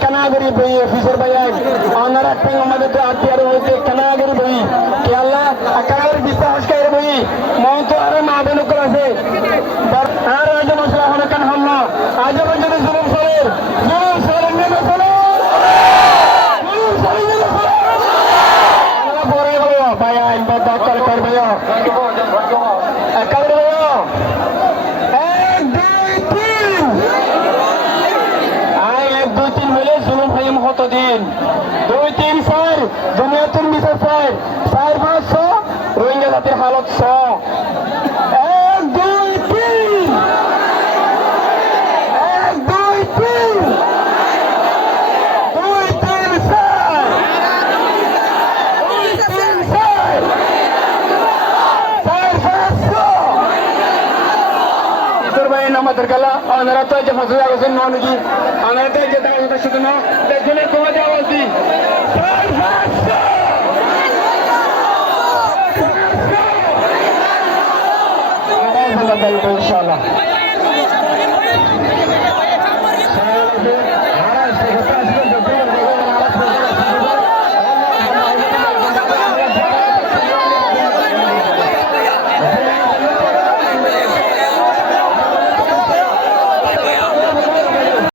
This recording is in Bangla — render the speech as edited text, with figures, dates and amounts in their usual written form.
Kanagari boy officer bayag honor acting amade to atiyar hoite kanagari boy ke Allah kanagari bisahas kaire boy mon to are madanu klase bar ar ajo masla hona kan hamna ajo bajde zulum salir ne masala zulum salir ne masala Allah bore boyo bayag bada kar boyo akabare boyo দিন 2-3 স্যার দুনিয়াতুল মিসা স্যার 4-500 রোহিঙ্গা জাতির হালত 100 1-2-3 1-2-3 2-3 স্যার 2-3 স্যার 4-500 তোর ভাই আমাদের গলা ওনারা তো যে ফসল আগছেন ননজি ওনারা তো যে টাকা শুধু না দেখলে কোমা যাওয়াজ দি ইনশাআল্লাহ